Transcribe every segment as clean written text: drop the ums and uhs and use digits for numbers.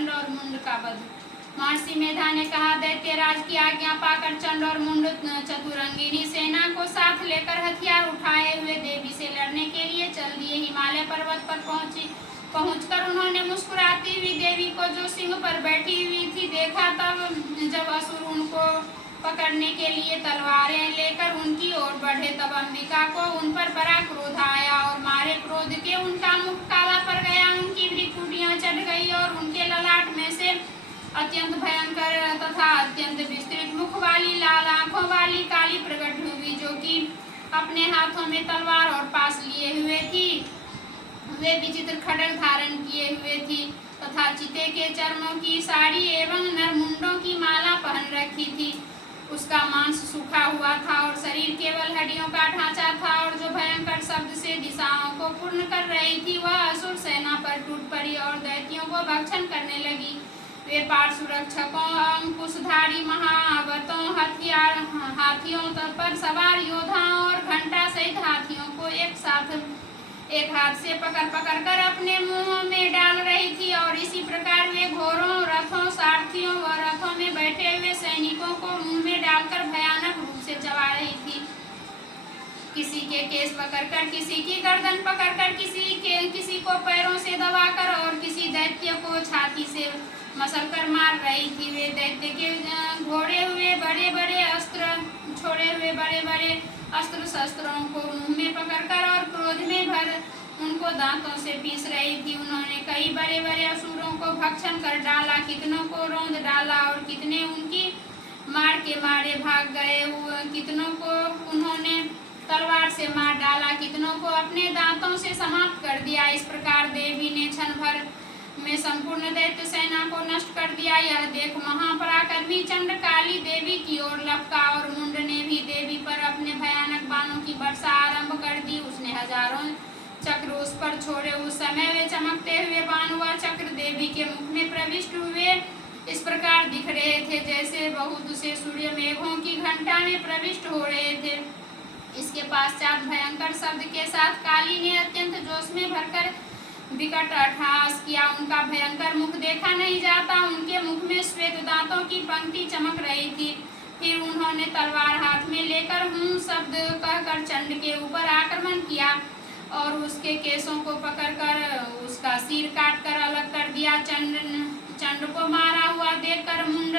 चंड और मुंड का वध। महर्षि मेधा ने कहा, दैत्यराज की आज्ञा पाकर चंड और मुंड चतुरंगिनी सेना को साथ लेकर हथियार उठाए हुए देवी से लड़ने के लिए चल दिए। हिमालय पर्वत पर पहुंचकर उन्होंने मुस्कुराती हुई देवी को, जो सिंह पर बैठी हुई थी, देखा। तब जब असुर उनको पकड़ने के लिए तलवारें लेकर उनकी ओर बढ़े, तब अंबिका को उन पर बड़ा क्रोध आया और मारे क्रोध के उनका मुख काला पड़ गया, उनकी भ्रुकुटियां चढ़ गई और उनके ललाट में से अत्यंत भयंकर तथा अत्यंत विस्तृत मुख वाली लाल आंखों वाली काली प्रकट हुई, जो कि अपने हाथों में तलवार और पास लिए हुए थी। वे विचित्र खड्ग धारण किए हुए थी तथा चिते के चर्मों की साड़ी एवं नरमुंडों की माला पहन रखी थी। उसका मांस सूखा हुआ था और शरीर केवल हड्डियों का ढांचा था, और जो भयंकर शब्द से दिशाओं को पूर्ण कर रही थी, वह असुर सेना पर टूट पड़ी और दैत्यों को भक्षण करने लगी। वे पार्श्व रक्षकों, अंकुशधारी महावतों, हाथियों पर सवार योद्धाओं और घंटा सहित हाथियों को एक हाथ से पकड़ कर अपने मुंह में डाल रही थी, और इसी प्रकार वे घोड़ों, रथों, सारथियों व रथों में बैठे हुए सैनिकों को मुंह में डालकर भयानक रूप से चबा रही थी। किसी के केस पकड़कर, किसी की गर्दन पकड़कर, किसी को पैरों से दबाकर और किसी दैत्य को छाती से मसलकर मार रही थी। वे दैत्य के छोड़े हुए बड़े बड़े अस्त्र शस्त्रों को मुंह में पकड़कर और क्रोध में भर उनको दांतों से पीस रही थी। उन्होंने कई बड़े बड़े असुरों को भक्षण कर डाला, कितनों को रौंद डाला और कितने उनकी मार के मारे भाग गए। कितनों को उन्होंने तलवार से मार डाला, कितनों को अपने दांतों से समाप्त कर दिया। इस प्रकार देवी ने क्षण भर में संपूर्ण दैत्य सेना को नष्ट कर दिया। यह देख महापराक्रमी चंड काली देवी की ओर लपका और मुंड ने भी देवी पर अपने भयानक बाणों की वर्षा आरंभ कर दी। उसने हजारों चक्र उस पर छोड़े। उस समय वे चमकते हुए बाण व चक्र देवी के मुख में प्रविष्ट हुए इस प्रकार दिख रहे थे, जैसे बहुत से सूर्य मेघों की घंटा में प्रविष्ट हो रहे थे। इसके पश्चात भयंकर शब्द के साथ काली ने अत्यंत जोश में भरकर विकट अट्टहास किया। उनका भयंकर मुख देखा नहीं जाता, उनके मुख में श्वेत दांतों की पंक्ति चमक रही थी। फिर उन्होंने तलवार हाथ में लेकर हूं शब्द कहकर चंड के ऊपर आक्रमण किया और उसके केसों को पकड़कर उसका सिर काट कर अलग कर दिया। चंड को मारा हुआ देखकर मुंड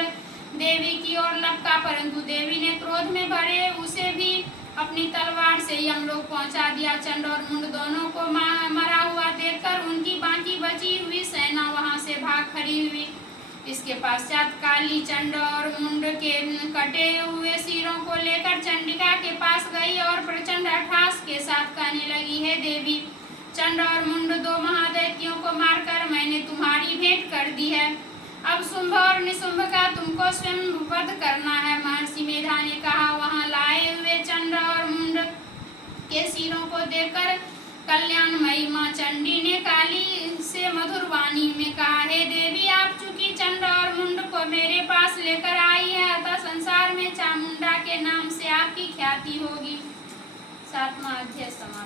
देवी की ओर लपका, परंतु देवी ने क्रोध में भरे उसे भी अपनी तलवार से यमलोक पहुंचा दिया। चंड और मुंड दोनों को मरा हुआ देखकर उनकी बाकी बची हुई सेना वहां से भाग खड़ी हुई। इसके पश्चात काली चंड और मुंड के कटे हुए सिरों को लेकर चंडिका के पास गई और प्रचंड अट्टहास के साथ कहने लगी, हे देवी, चंड और मुंड दो महादैत्यों को मारकर मैंने तुम्हारी भेंट कर दी है। अब शुंभ और निशुंभ का तुमको स्वयं वध करना है। महर्षि मेधा ने कहा, वहां लाए हुए चंड और मुंड के सिरों को देखकर कल्याणमयी मां चंडी ने काली से मधुर वाणी में कहा, हे देवी, आप चूंकि चंड और मुंड को मेरे पास लेकर आई है, अतः संसार में चामुंडा के नाम से आपकी ख्याति होगी। 7वां अध्याय समाप्त।